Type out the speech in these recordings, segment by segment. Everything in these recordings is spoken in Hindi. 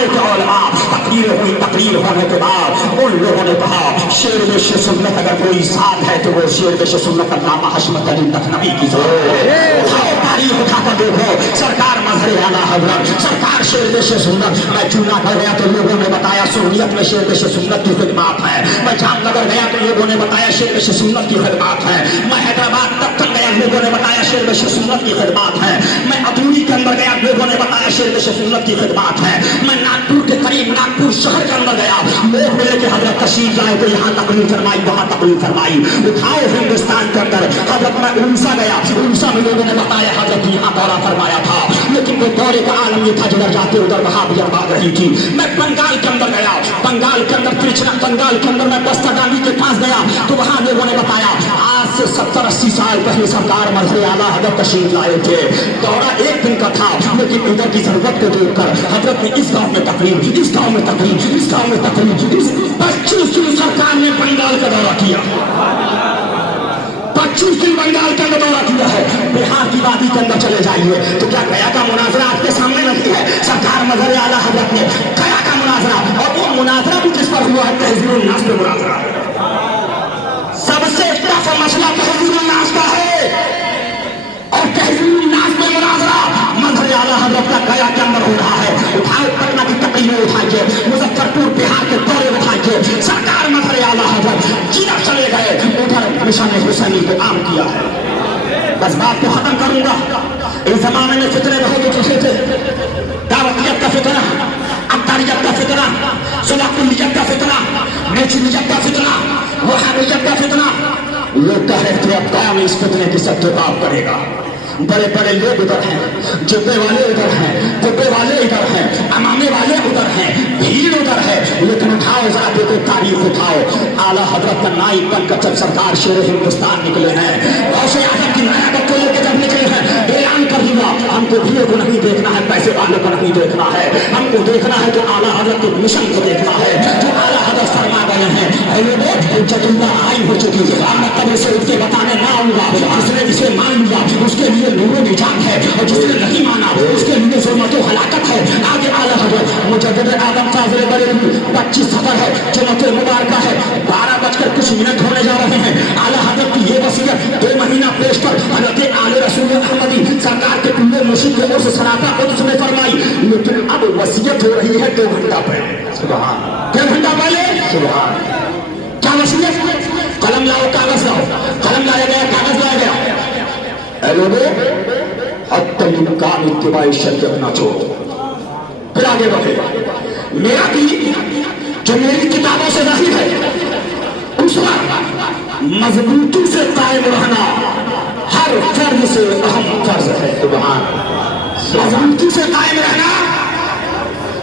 जमाने के उलमा तकरीर हुई, तकरीर होने के बाद उन लोगों ने कहा शेर में से सुन्नत अगर कोई साथ है तो वो शेर में से सुन्नत का नाम हशमत अली लखनवी की तारीख उठाकर देखो। सरकार मजहर आला हजरत, सरकार शेर में से सुन्नत। मैं चूना कर गया तो लोगों ने बताया सुन्नियत में शेर में से सुन्नत की खिदमत है। मैं जामनगर गया तो लोगों ने बताया शेर में से सुन्नत की खिदमत है। मैं हैदराबाद तक तक गया, लोगों ने बताया शेर में से सुन्नत की खिदमत है। मैं अतूरी के अंदर गया, लोगों ने बताया शेर में से सुन्नत की खिदमत है। मैं नागपुर के करीब नागपुर शहर के अंदर गया, लोग मिले कि हजरत तशरीफ लाए तो यहाँ तकलीफ फरमाई, वहाँ तकलीफ फरमाई। उठाओ हिंदुस्तान के अंदर हजरत मैं उड़ीसा गया, उड़ीसा में लोगों ने बताया हजरत यहाँ दौरा फरमाया था, लेकिन वो दौरे का आलम ये था जिधर जाते उधर वहाबियत भाग रही थी। मैं बंगाल के अंदर गया, बंगाल के अंदर कृष्णा, बंगाल के अंदर मैं बस्ता गांधी के पास गया तो वहां लोगों ने बताया आज से 70-80 साल पहले सरकार मजहर आला हजरत तशरीफ लाए थे। दौरा एक दिन का था, लेकिन इधर की जरूरत को देखकर हजरत ने इस गांव में तकरीर, इस गांव में तकरीर, इस गांव में तकरीर। 25 दिन सरकार ने बंगाल का दौरा किया, 25 दिन बंगाल का दौरा किया है। बिहार की वादी के अंदर चले जाइए तो क्या गया का मुनाजरा आपके सामने नहीं है? सरकार मजहर आला हजरत ने गया का मुनाजरा, और वो मुनाजरा भी जिस पर हुआ है तहजीरुन नास पे मुनाजरा, सबसे टफ मसला तहजीरुन नास का है, और तहजीरुन नास पे मुनाजरा मजहर आला हजरत का गया के अंदर हो रहा है। उठाओ पटना की तकरीरें उठाइए, मुजफ्फरपुर बिहार के दौरे उठाइए। सरकार मजहर आला हजरत जिधर चले गए उधर निशान हुसैनी को आम किया है। बस बात को खत्म करूंगा। इस जमाने में फितरे बहुत उठे थे, दावतियत का फितना, अब्दालियत का फितना, सुलाकुलियत का फितना, नेचुरियत का फितना, वहाबियत का फितना। लोग कह रहे थे अब कौन इस फितने की सत्यापात करेगा। बड़े बड़े लोग उधर हैं, जुब्बे वाले उधर हैं, कुब्बे वाले इधर हैं, अमामे वाले उधर हैं, भीड़ उधर है, लेकिन उठाओ जरा देखो तारीख उठाओ। आला हजरत का नाइब बनकर जब सरकार शेर हिंदुस्तान निकले हैं, गौसे आजम की नयाबत को लेकर जब निकले हैं, ऐलान कर दिया हमको भीड़ को नहीं देखना है, पैसे वाले को नहीं देखना है, हमको देखना है जो आला हजरत के मिशन को देखना है, जो आला हजरत फरमा गए हैं। इज्जतुल्लाह आई हो चुकी है, मतलब इसे उसके बताने ना आऊंगा, जिसने इसे मान लिया उसके लिए नूरो निजात है, और जिसने नहीं माना उसके लिए जुल्मतो हलाकत है। आगे आला हजरत मुजद्दिद आदम काज़िल बरेलवी 25 सफर है, जुम्मतुल मुबारका है, 12:00 होने जा रहे हैं। आला हजरत की ये वसीयत 2 महीना पेश कर हजरत आले रसूल अहमदी सरकार के पूरे मुर्शिद के ओर से सरापा कुद्स में फरमाई, लेकिन अब वसीयत हो रही है 2 घंटा पहले। सुभान, 2 घंटा पहले। सुभान, क्या वसीयत? कलम लाओ, कागज लाओ। कलम लाया गया, कागज लाया गया। काम इत्तिबाई शरीयत ना छोड़ो। फिर आगे बढ़े, मेरा दीन जो मेरी किताबों से जाहिर है उस पर मजबूती से कायम रहना हर फर्ज से अहम फर्ज है। सुभान, मजबूती से कायम रहना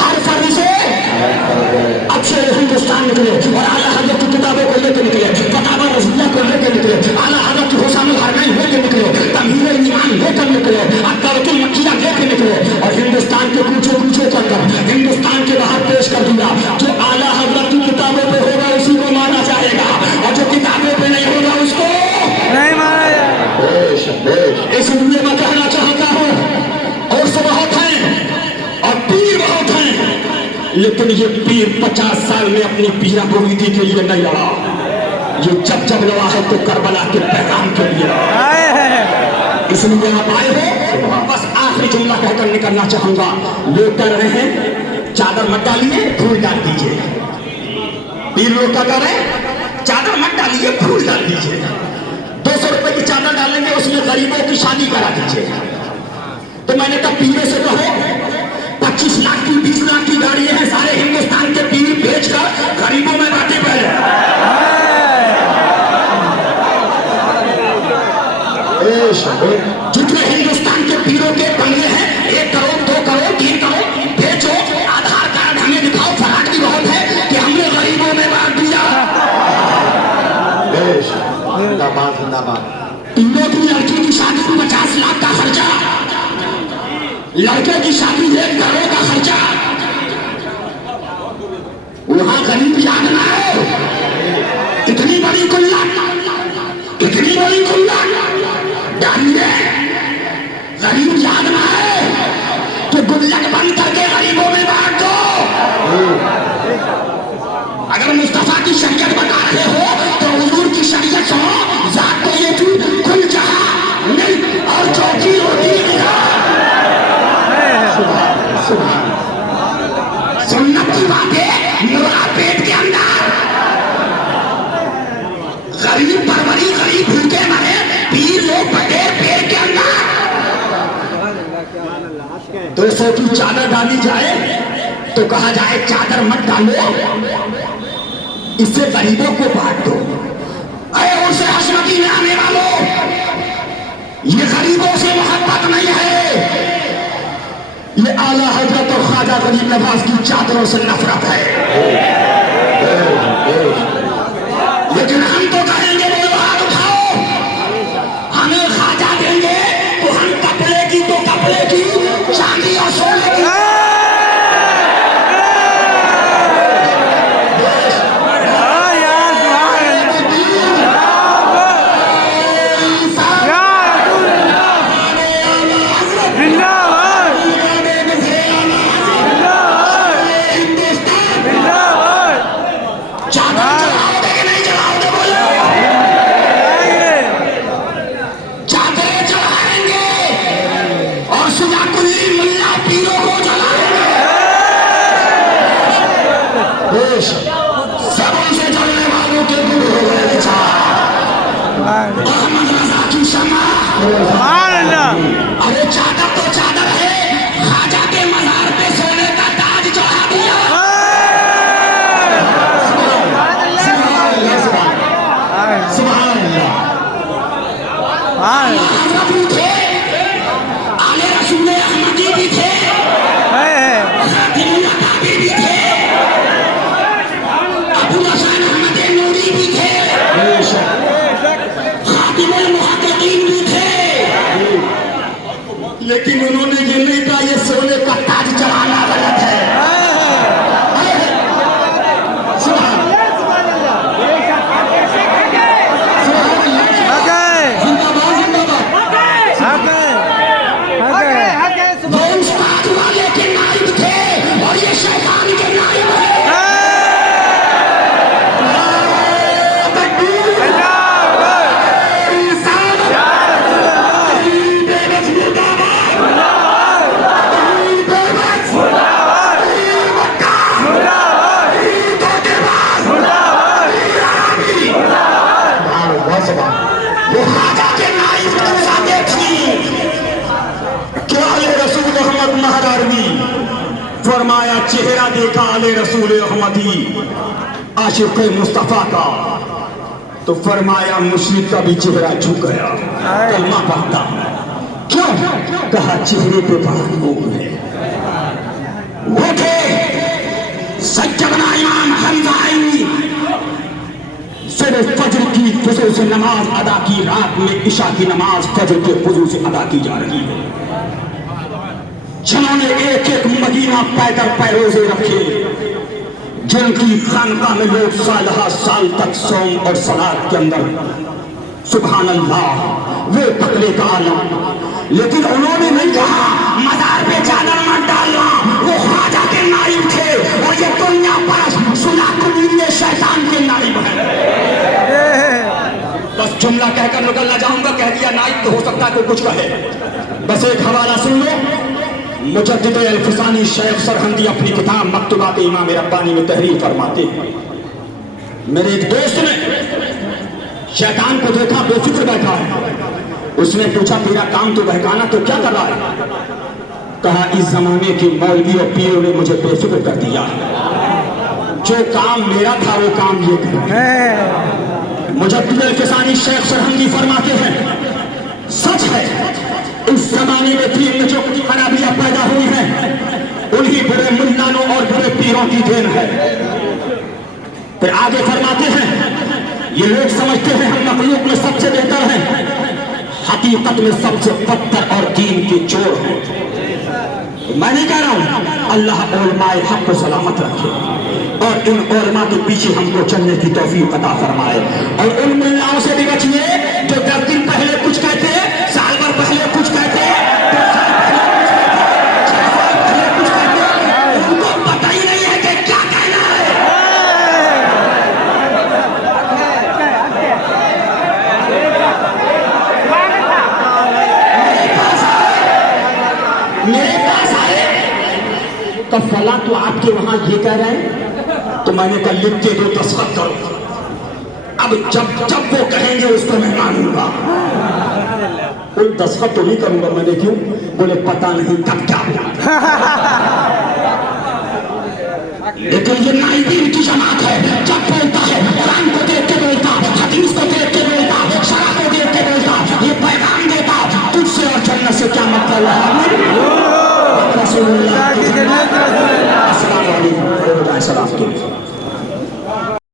हर फर्ज से। अच्छे हिंदुस्तान निकले और आला हजरत की किताबों को लेकर निकले, फतावा रज़िया को लेकर निकले, आला हजरत की हुसानुल हरमैन लेकर निकले, तमहीरुल ईमान लेकर निकले, अक़ीदतुल मक्किया लेकर निकले, और हिंदुस्तान के पूछे कर हिंदुस्तान के बाहर पेश कर दिया। जो आला हजरत की किताबों पे होगा उसी को माना जाएगा, और जो किताबों पे नहीं होगा उसको नहीं माना जाएगा। इसलिए मैं कहना चाहता हूँ, और सब बहुत हैं और पीर बहुत हैं, लेकिन ये पीर 50 साल में अपनी पीरा मुरीदी के लिए नहीं लड़ा, ये जब लड़ा है तो करबला के पैगाम के लिए लड़ा। इसलिए आप आए हो। बस आखिरी जुमला कहकर निकलना चाहूंगा। लोग कह रहे हैं चादर मत डालिए, फूल डाल दीजिए। पीर लोग क्या कह रहे हैं? चादर मत डालिए, फूल डाल दीजिए। 200 रुपए की चादर डालेंगे, उसमें गरीबों की शादी करा दीजिए। तो मैंने कहा पीरों से कहो 25 लाख की 20 लाख की गाड़ियां हैं, सारे हिंदुस्तान के पीर बेचकर गरीबों में बांटे पहले। जितने हिंदुस्तान के पीरों के बंगले हैं, 1 करोड़ 2 करोड़ 3 करोड़ बेचो, आधार कार्ड हमें दिखाओ, फराक भी बहुत है कि हमने गरीबों में बांट दिया। पीरों की लड़की की शादी को 50 लाख का खर्चा, लड़के की शादी 1 करोड़ का खर्चा, वहां गरीब याद ना है। इतनी बड़ी कुल्ला, इतनी बड़ी कुल्ला डालिए, गरीब याद ना है तो गुल्लक बंद करके गरीबों में बांट दो। सुन्नत की बात है, मुर्गा पेट के अंदर, गरीब परवरी, गरीब भूखे मरे, पीर लोग बटे पेट के अंदर। 200 की चादर डाली जाए तो कहा जाए चादर मत डालो, इससे गरीबों को बांट दो। अरे उनसे हसमती में आने वालों, ये गरीबों से मोहब्बत नहीं है, ये आला हजरत और ख्वाजा गरीब नवाज की चादरों से नफरत है। लेकिन हम तो कहेंगे बोलो हाथ उठाओ, हमें ख्वाजा देंगे तो हम कपड़े की तो कपड़े की, चांदी और सोने की। सबसे चलने वालों के दूर हो गए अरे चादर तो चादर है, ख्वाजा के मज़ार पे सोने का ताज चढ़ा दिया। सुभान अल्लाह भी थे, आले रसूल अहमदी भी थे, भी थे, लेकिन उन्होंने ये नहीं कहा ये सोने का ताज चढ़ाना गलत है। वो उस ताज वाले के नाइब थे और ये शैतान के नाइब है। वो ख्वाजा के नाइब क्या आले रसूल अहमद महरारवी फरमाया, चेहरा देखा आले रसूल अहमदी आशिक मुस्तफा का, तो फरमाया मुशरिक का भी चेहरा झुक गया, कलमा पढ़ता। क्यों? कहा चेहरे पे बड़ा नूर है। वो थे सज्जदना इमाम हमजा फजर की वजू से नमाज अदा की, रात में इशा की नमाज फजर के वजू से अदा की जा रही है, जिन्होंने एक एक मदीना पैदल पैरोजे रखे, जिनकी खानका में लोग साल तक सौम और सलात के अंदर सुभान अल्लाह वे पकड़े का आलम। लेकिन उन्होंने नहीं कहा मजार पे चादर मत डालना, वो ख्वाजा के नाइब थे और ये दुनिया पर सुलाकुल शैतान के नाइब है। बस जुमला कहकर निकलना चाहूंगा, कह दिया नाइब तो हो सकता है कोई कुछ कहे। बस एक हवाला सुन लो, मुजद्दिद अल-फसानी शेख सरहंदी अपनी किताब मक्तूबात इमाम रब्बानी में तहरीर फरमाते हैं, मेरे एक दोस्त ने शैतान को देखा बेफिक्र बैठा है, उसने पूछा तेरा काम तो बहकाना, तो क्या कर रहा है? कहा इस जमाने के मौलवी और पीरों ने मुझे बेफिक्र कर दिया, जो काम मेरा था वो काम ये कर। मुजद्दिद अल-फसानी शेख सरहंदी फरमाते हैं, सच है इस जमाने में दीन में जो खराबियां पैदा हुई हैं उन्हीं बड़े मुल्लानों और बड़े पीरों की देन है। फिर आगे फरमाते हैं, ये लोग समझते हैं हम मखलूक में सबसे बेहतर हैं, हकीकत में सबसे बदतर और दीन के चोर हैं। मैं नहीं कह रहा हूं, अल्लाह उलमाए हक को सलामत रखे और इन उलमा के पीछे हमको चलने की तौफीक अता फरमाए। और उन मुल्लाओं से भी बचिए जो 10 दिन पहले कुछ कहते, साल भर पहले कुछ कहते, 2 साल पहले कुछ कहते, 6 साल पहले कुछ कहते, उनको पता ही नहीं है कि क्या कहना है। मेरे पास आए तो फला तो आपके वहां ये कह रहे हैं, तो मैंने कहा लिख के दो, दस्तखत करो। अब जब जब वो कहेंगे उसको मैं मानूंगा। कोई दस्तखत तो नहीं करूंगा। मैंने क्यों? बोले पता नहीं कब क्या हुआ। लेकिन ये नाइबीन की जमात है, जब बोलता है कुरान को देख के बोलता, हदीस को